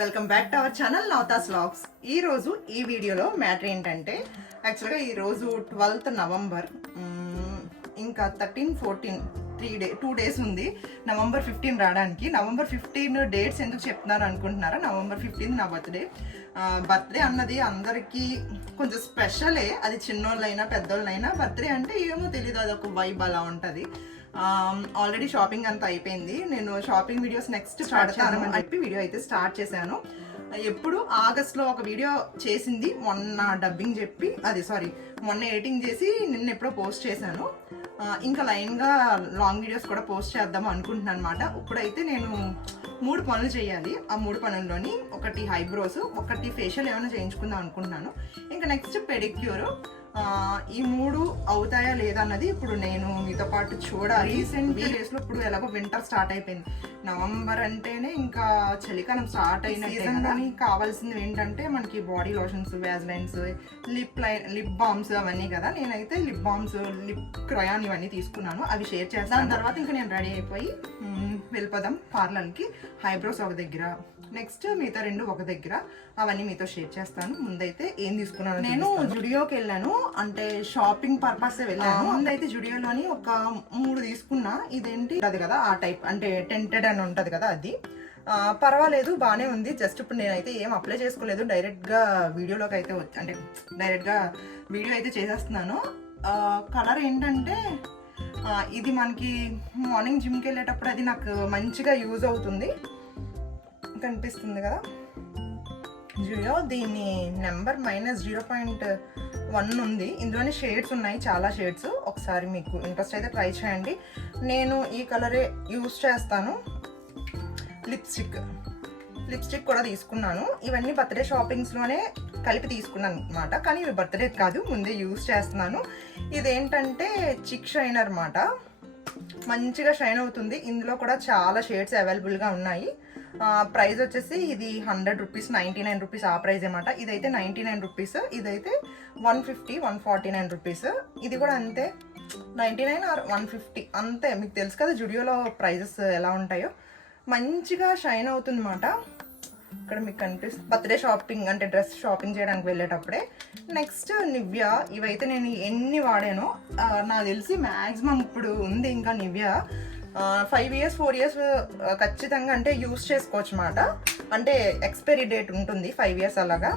Welcome back to our channel Navatha's vlogs. ఈ రోజు ఈ వీడియోలో మ్యాటర్ ఏంటంటే యాక్చువల్గా ఈరోజు 12th నవంబర్, ఇంకా 13, 14 2 days ఉంది నవంబర్ 15 రావడానికి. నవంబర్ 15 డేట్స్ ఎందుకు చెప్తున్నారు అనుకుంటున్నారా? నవంబర్ 15 నా బర్త్డే అన్నది అందరికీ కొంచెం స్పెషలే. అది చిన్నోళ్ళైనా పెద్దోళ్ళైనా బర్త్డే అంటే ఏమో తెలీదు, అది ఒక వైబ్ అలా ఉంటుంది. ఆల్రెడీ షాపింగ్ అంతా అయిపోయింది. నేను షాపింగ్ వీడియోస్ నెక్స్ట్ స్టార్ట్ చేద్దామని చెప్పి వీడియో అయితే స్టార్ట్ చేశాను. ఎప్పుడు ఆగస్ట్లో ఒక వీడియో చేసింది, మొన్న డబ్బింగ్ చెప్పి మొన్న ఎడిటింగ్ చేసి నిన్న ఎప్పుడో పోస్ట్ చేశాను. ఇంకా లైన్గా లాంగ్ వీడియోస్ కూడా పోస్ట్ చేద్దాము అనుకుంటున్నాను అనమాట. ఇప్పుడైతే నేను 3 పనులు చేయాలి. ఆ 3 పనుల్లోని ఒకటి ఐబ్రోస్, ఒకటి ఫేషియల్ ఏమైనా చేయించుకుందాం అనుకుంటున్నాను. ఇంకా నెక్స్ట్ పెడిక్యూర్. ఈ 3 అవుతాయా లేదా అన్నది ఇప్పుడు నేను మీతో పాటు చూడాలి. రీసెంట్ డేస్లో ఇప్పుడు ఎలాగో వింటర్ స్టార్ట్ అయిపోయింది. నవంబర్ అంటేనే ఇంకా చలికాలం స్టార్ట్ అయిన సీజన్. కానీ కావాల్సింది ఏంటంటే మనకి బాడీ లోషన్స్, వ్యాజ్లైన్స్, లిప్ బామ్స్ అవన్నీ కదా. నేనైతే లిప్ బామ్స్, లిప్ క్రయాన్ ఇవన్నీ తీసుకున్నాను. అవి షేర్ చేస్తాను. దాని తర్వాత ఇంకా నేను రెడీ అయిపోయి వెళ్ళిపోదాం పార్లర్కి. ఐబ్రోస్ ఒక దగ్గర, నెక్స్ట్ మిగతా 2 ఒక దగ్గర. అవన్నీ మీతో షేర్ చేస్తాను. ముందైతే ఏం తీసుకున్నాను, నేను జుడియోకి వెళ్ళాను, అంటే షాపింగ్ పర్పస్ వెళ్ళాను. ముందైతే జుడియోలోని ఒక 3 తీసుకున్నా. ఇదేంటి అది కదా, ఆ టైప్ అంటే టెంటెడ్ అని ఉంటుంది కదా, అది పర్వాలేదు, బాగానే ఉంది. జస్ట్ ఇప్పుడు నేనైతే ఏం అప్లై చేసుకోలేదు, డైరెక్ట్గా వీడియోలోకి అయితే అంటే డైరెక్ట్గా వీడియో అయితే చేసేస్తున్నాను. కలర్ ఏంటంటే ఇది మనకి మార్నింగ్ జిమ్కి వెళ్ళేటప్పుడు అది నాకు మంచిగా యూజ్ అవుతుంది. కనిపిస్తుంది కదా జుడియో. దీని నెంబర్ -0.1 ఉంది. ఇందులోనే షేడ్స్ ఉన్నాయి, చాలా షేడ్స్. ఒకసారి మీకు ఇంట్రెస్ట్ అయితే ట్రై చేయండి. నేను ఈ కలరే యూజ్ చేస్తాను. లిప్స్టిక్ కూడా తీసుకున్నాను. ఇవన్నీ బర్త్డే షాపింగ్స్లోనే కలిపి తీసుకున్నాను అనమాట. కానీ ఇవి బర్త్డే కాదు, ముందే యూజ్ చేస్తున్నాను. ఇదేంటంటే చిక్ షైనర్ అనమాట. మంచిగా షైన్ అవుతుంది. ఇందులో కూడా చాలా షేడ్స్ అవైలబుల్గా ఉన్నాయి. ప్రైస్ వచ్చేసి ఇది 100 రూపీస్, 99 రూపీస్ ఆ ప్రైస్ అనమాట. ఇదైతే 99 రూపీస్, ఇదైతే 150, 149 రూపీస్. ఇది కూడా అంతే, 99 or 150 అంతే. మీకు తెలుసు కదా జుడియోలో ప్రైజెస్ ఎలా ఉంటాయో. మంచిగా షైన్ అవుతుంది అనమాట. ఇక్కడ మీకు కనిపిస్తుంది బర్త్డే షాపింగ్ అంటే డ్రెస్ షాపింగ్ చేయడానికి వెళ్ళేటప్పుడే. Next Nivea. ఇవైతే నేను ఎన్ని వాడానో నాకు తెలిసి మ్యాక్సిమం ఇప్పుడు ఉంది ఇంకా నివ్యా 5 years 4 years ఖచ్చితంగా అంటే యూస్ చేసుకోవచ్చు అన్నమాట. అంటే ఎక్స్పైరీ డేట్ ఉంటుంది 5 years అలాగా.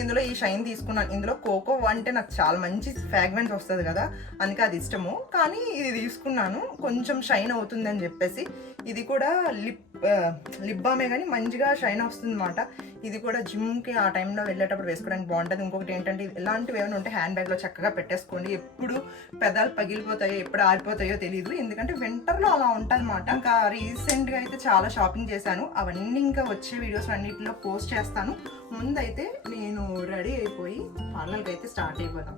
ఇందులో ఈ షైన్ తీసుకున్నాను. ఇందులో కోకో అంటే నాకు చాలా మంచి ఫ్రాగ్రెన్స్ వస్తుంది కదా, అందుకే అది ఇష్టము. కానీ ఇది తీసుకున్నాను, కొంచెం షైన్ అవుతుంది అని చెప్పేసి. ఇది కూడా లిప్ బామే కానీ మంచిగా షైన్ వస్తుంది అనమాట. ఇది కూడా జిమ్కి ఆ టైంలో వెళ్ళేటప్పుడు వేసుకోవడానికి బాగుంటుంది. ఇంకొకటి ఏంటంటే ఇలాంటివి ఏమైనా ఉంటే హ్యాండ్ బ్యాగ్లో చక్కగా పెట్టేసుకోండి. ఎప్పుడు పెదాలు పగిలిపోతాయో ఎప్పుడు ఆరిపోతాయో తెలియదు, ఎందుకంటే వింటర్లో అలా ఉంటుంది అనమాట. ఇంకా రీసెంట్గా అయితే చాలా షాపింగ్ చేశాను. అవన్నీ ఇంకా వచ్చే వీడియోస్ అన్నింటిలో పోస్ట్ చేస్తాను. ముందైతే నేను రెడీ అయిపోయి పార్లర్కి అయితే స్టార్ట్ అయిపోతాం.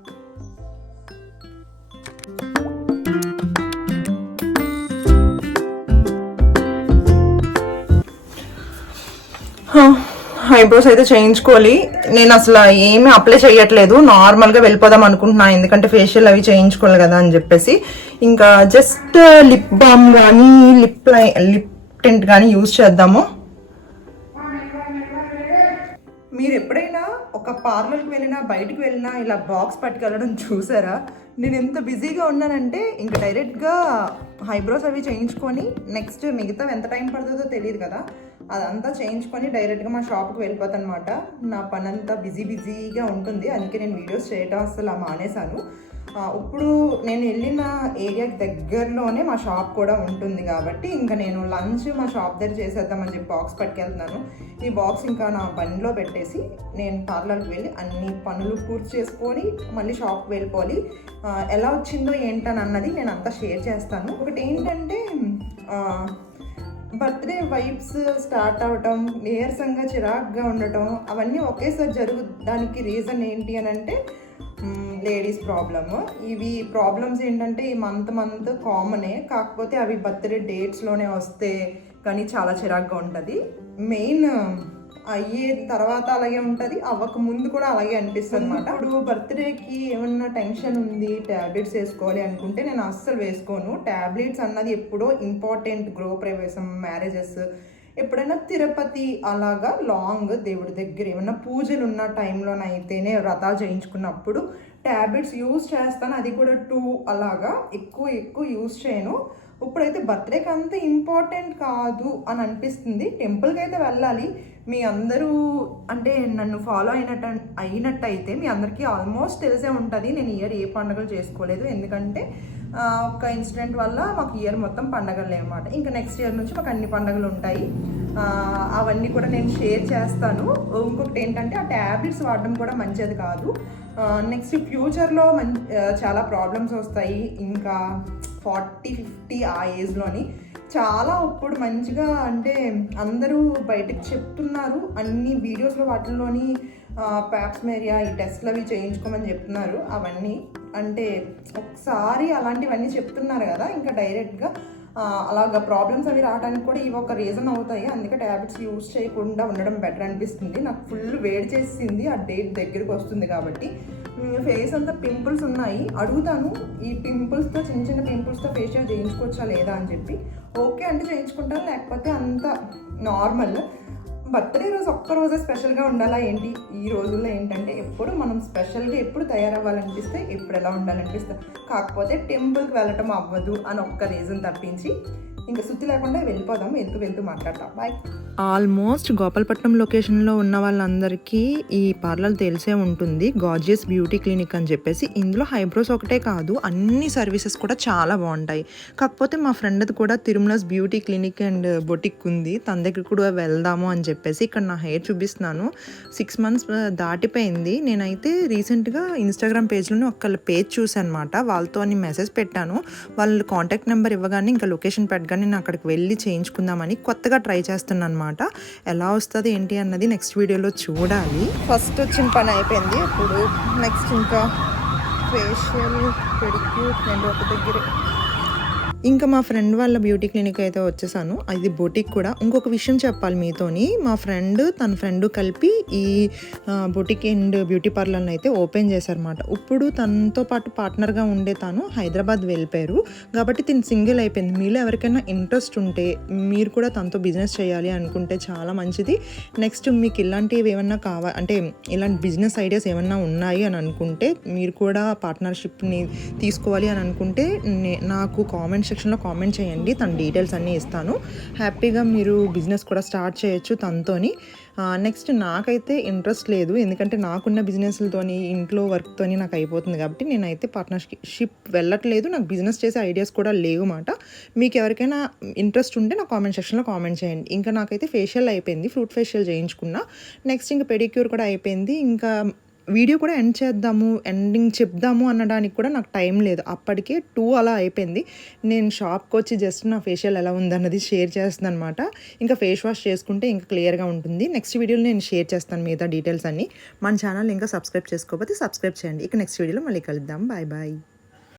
ఐబ్రోస్ అయితే చేయించుకోవాలి. నేను అసలు ఏమీ అప్లై చేయట్లేదు, నార్మల్గా వెళ్ళిపోదాం అనుకుంటున్నా, ఎందుకంటే ఫేషియల్ అవి చేయించుకోవాలి కదా అని చెప్పేసి. ఇంకా జస్ట్ లిప్ బామ్ కానీ లిప్ టింట్ కానీ యూజ్ చేద్దాము. మీరు ఎప్పుడైనా ఒక పార్లర్కి వెళ్ళినా బయటికి వెళ్ళినా ఇలా బాక్స్ పట్టుకెళ్ళడం చూసారా? నేను ఎంత బిజీగా ఉన్నానంటే ఇంకా డైరెక్ట్గా ఐబ్రోస్ అవి చేయించుకొని నెక్స్ట్ మిగతా ఎంత టైం పడుతుందో తెలియదు కదా, అదంతా చేయించుకొని డైరెక్ట్గా మా షాప్కి వెళ్ళిపోతాను అనమాట. నా పని అంతా బిజీగా ఉంటుంది, అందుకే నేను వీడియోస్ చేయడం అసలు మానేశాను. ఇప్పుడు నేను వెళ్ళిన ఏరియాకి దగ్గరలోనే మా షాప్ కూడా ఉంటుంది కాబట్టి ఇంకా నేను లంచ్ మా షాప్ దగ్గర చేసేద్దామని చెప్పి బాక్స్ పట్టుకెళ్తున్నాను. ఈ బాక్స్ ఇంకా నా బండిలో పెట్టేసి నేను పార్లర్కి వెళ్ళి అన్ని పనులు పూర్తి చేసుకొని మళ్ళీ షాప్కి వెళ్ళిపోవాలి. ఎలా వచ్చిందో ఏంటని అన్నది నేను అంతా షేర్ చేస్తాను. ఒకటి ఏంటంటే బర్త్డే వైబ్స్ స్టార్ట్ అవటం, నీరసంగా చిరాగ్గా ఉండటం అవన్నీ ఒకేసారి జరగడానికి రీజన్ ఏంటి అని అంటే లేడీస్ ప్రాబ్లమ్. ఇవి ప్రాబ్లమ్స్ ఏంటంటే ఈ మంత్ కామనే, కాకపోతే అవి బర్త్డే డేట్స్లోనే వస్తే కానీ చాలా చిరాగ్గా ఉంటుంది. మెయిన్ అయ్యే తర్వాత అలాగే ఉంటుంది, అవ్వక ముందు కూడా అలాగే అనిపిస్తుంది అనమాట. ఇప్పుడు బర్త్డేకి ఏమన్నా టెన్షన్ ఉంది, ట్యాబ్లెట్స్ వేసుకోవాలి అనుకుంటే నేను అస్సలు వేసుకోను. ట్యాబ్లెట్స్ అన్నది ఎప్పుడో ఇంపార్టెంట్, గృహప్రవేశం, మ్యారేజెస్ ఎప్పుడైనా తిరుపతి అలాగా లాంగ్ దేవుడి దగ్గర ఏమైనా పూజలు ఉన్న టైంలోనైతేనే వ్రతాలు చేయించుకున్నప్పుడు ట్యాబ్లెట్స్ యూజ్ చేస్తాను, అది కూడా 2 అలాగా, ఎక్కువ యూజ్ చేయను. ఇప్పుడైతే బర్త్డేకి అంత ఇంపార్టెంట్ కాదు అని అనిపిస్తుంది. టెంపుల్కి అయితే వెళ్ళాలి. మీ అందరూ అంటే నన్ను ఫాలో అయినట్టయితే మీ అందరికీ ఆల్మోస్ట్ తెలిసే ఉంటుంది నేను ఇయర్ ఏ పండుగలు చేసుకోలేదు. ఎందుకంటే ఒక ఇన్సిడెంట్ వల్ల మాకు ఇయర్ మొత్తం పండగలు అన్నమాట. ఇంకా నెక్స్ట్ ఇయర్ నుంచి మాకు అన్ని పండుగలు ఉంటాయి. అవన్నీ కూడా నేను షేర్ చేస్తాను. ఇంకొకటి ఏంటంటే ఆ ట్యాబ్లెట్స్ వాడడం కూడా మంచిది కాదు. నెక్స్ట్ ఫ్యూచర్లో చాలా ప్రాబ్లమ్స్ వస్తాయి. ఇంకా 40-50 ఆ ఏజ్లోని చాలా ఇప్పుడు మంచిగా అంటే అందరూ బయటకు చెప్తున్నారు, అన్ని వీడియోస్లో వాటిల్లోని ప్యాప్స్మేరియా ఈ టెస్ట్లు అవి చేయించుకోమని చెప్తున్నారు. అవన్నీ అంటే ఒకసారి అలాంటివన్నీ చెప్తున్నారు కదా, ఇంకా డైరెక్ట్గా అలాగా ప్రాబ్లమ్స్ అవి రావడానికి కూడా ఇవి ఒక రీజన్ అవుతాయి. అందుకే ట్యాబ్లెట్స్ యూజ్ చేయకుండా ఉండడం బెటర్ అనిపిస్తుంది. నాకు ఫుల్ వేడి చేసింది, ఆ డేట్ దగ్గరికి వస్తుంది కాబట్టి. ఫేస్ అంతా పింపుల్స్ ఉన్నాయి. అడుగుతాను ఈ పింపుల్స్తో చిన్న పింపుల్స్తో ఫేషియల్ చేయించుకోవచ్చా లేదా అని చెప్పి. ఓకే అంటే చేయించుకుంటాను, లేకపోతే అంత నార్మల్. బర్త్డే రోజు ఒక్కరోజే స్పెషల్గా ఉండాలా ఏంటి? ఈ రోజుల్లో ఏంటంటే ఎప్పుడు మనం స్పెషల్గా ఎప్పుడు తయారవ్వాలనిపిస్తే ఎప్పుడు ఎలా ఉండాలనిపిస్తే, కాకపోతే టెంపుల్కి వెళ్ళటం అవ్వదు అని ఒక్క రీజన్ తప్పించి ఇంకా సుత్తి లేకుండా వెళ్ళిపోదాం. వెళ్తూ మాట్లాడతాం. బాయ్. ఆల్మోస్ట్ గోపాలపట్నం లొకేషన్లో ఉన్న వాళ్ళందరికీ ఈ పార్లర్ తెలిసే ఉంటుంది, గార్జియస్ బ్యూటీ క్లినిక్ అని చెప్పేసి. ఇందులో ఐబ్రోస్ ఒకటే కాదు, అన్ని సర్వీసెస్ కూడా చాలా బాగుంటాయి. కాకపోతే మా ఫ్రెండ్ది కూడా తిరుమలస్ బ్యూటీ క్లినిక్ అండ్ బొటిక్ ఉంది, తన దగ్గర కూడా వెళ్దాము అని చెప్పేసి. ఇక్కడ నా హెయిర్ చూపిస్తున్నాను, 6 months దాటిపోయింది. నేనైతే రీసెంట్గా ఇన్స్టాగ్రామ్ పేజ్లోనే ఒకళ్ళ పేజ్ చూసాను అనమాట. వాళ్ళతో మెసేజ్ పెట్టాను. వాళ్ళు కాంటాక్ట్ నెంబర్ ఇవ్వగానే ఇంకా లొకేషన్ పెట్టగానే నేను అక్కడికి వెళ్ళి చేయించుకుందామని కొత్తగా ట్రై చేస్తున్నాను అనమాట. ఎలా వస్తుంది ఏంటి అన్నది నెక్స్ట్ వీడియోలో చూడాలి. ఫస్ట్ వచ్చిన పని అయిపోయింది. ఇప్పుడు నెక్స్ట్ ఇంకా ఫేషియల్, పెడిక్యూర్ రెండు ఒక దగ్గర. ఇంకా మా ఫ్రెండ్ వాళ్ళ బ్యూటీ క్లినిక్ అయితే వచ్చేసాను. అది బొటిక్ కూడా. ఇంకొక విషయం చెప్పాలి మీతోని, మా తన ఫ్రెండ్ కలిపి ఈ బొటిక్ అండ్ బ్యూటీ పార్లర్ని అయితే ఓపెన్ చేశారన్నమాట. ఇప్పుడు తనతో పాటు పార్ట్నర్గా ఉండే తాను హైదరాబాద్ వెళ్ళిపోయారు కాబట్టి తిని సింగిల్ అయిపోయింది. మీలో ఎవరికైనా ఇంట్రెస్ట్ ఉంటే మీరు కూడా తనతో బిజినెస్ చేయాలి అనుకుంటే చాలా మంచిది. నెక్స్ట్ మీకు ఇలాంటివి ఏమన్నా అంటే ఇలాంటి బిజినెస్ ఐడియాస్ ఏమన్నా ఉన్నాయి అని అనుకుంటే, మీరు కూడా పార్ట్నర్షిప్ని తీసుకోవాలి అని అనుకుంటే నాకు కామెంట్ సెక్షన్లో కామెంట్ చేయండి, తన డీటెయిల్స్ అన్నీ ఇస్తాను. హ్యాపీగా మీరు బిజినెస్ కూడా స్టార్ట్ చేయొచ్చు తనతోని. నెక్స్ట్ నాకైతే ఇంట్రెస్ట్ లేదు, ఎందుకంటే నాకున్న బిజినెస్లతోని ఇంట్లో వర్క్తోని నాకు అయిపోతుంది కాబట్టి నేనైతే పార్ట్నర్షిప్ వెళ్ళట్లేదు. నాకు బిజినెస్ చేసే ఐడియాస్ కూడా లేవు మాట. మీకు ఎవరికైనా ఇంట్రెస్ట్ ఉంటే నా కామెంట్ సెక్షన్లో కామెంట్ చేయండి. ఇంకా నాకైతే ఫేషియల్ అయిపోయింది, ఫ్రూట్ ఫేషియల్ చేయించుకున్నా. నెక్స్ట్ ఇంకా పెడిక్యూర్ కూడా అయిపోయింది. ఇంకా వీడియో కూడా ఎండింగ్ చెప్దాము అనడానికి కూడా నాకు టైం లేదు, అప్పటికే 2 అలా అయిపోయింది. నేను షాప్కి వచ్చి జస్ట్ నా ఫేషియల్ ఎలా ఉందన్నది షేర్ చేస్తాను అనమాట. ఇంకా ఫేస్ వాష్ చేసుకుంటే ఇంకా క్లియర్గా ఉంటుంది. నెక్స్ట్ వీడియోలో నేను షేర్ చేస్తాను మిగతా డీటెయిల్స్ అన్నీ. మన ఛానల్ ఇంకా సబ్స్క్రైబ్ చేసుకోకపోతే సబ్స్క్రైబ్ చేయండి. ఇక నెక్స్ట్ వీడియోలో మళ్ళీ కలుద్దాం. Bye bye.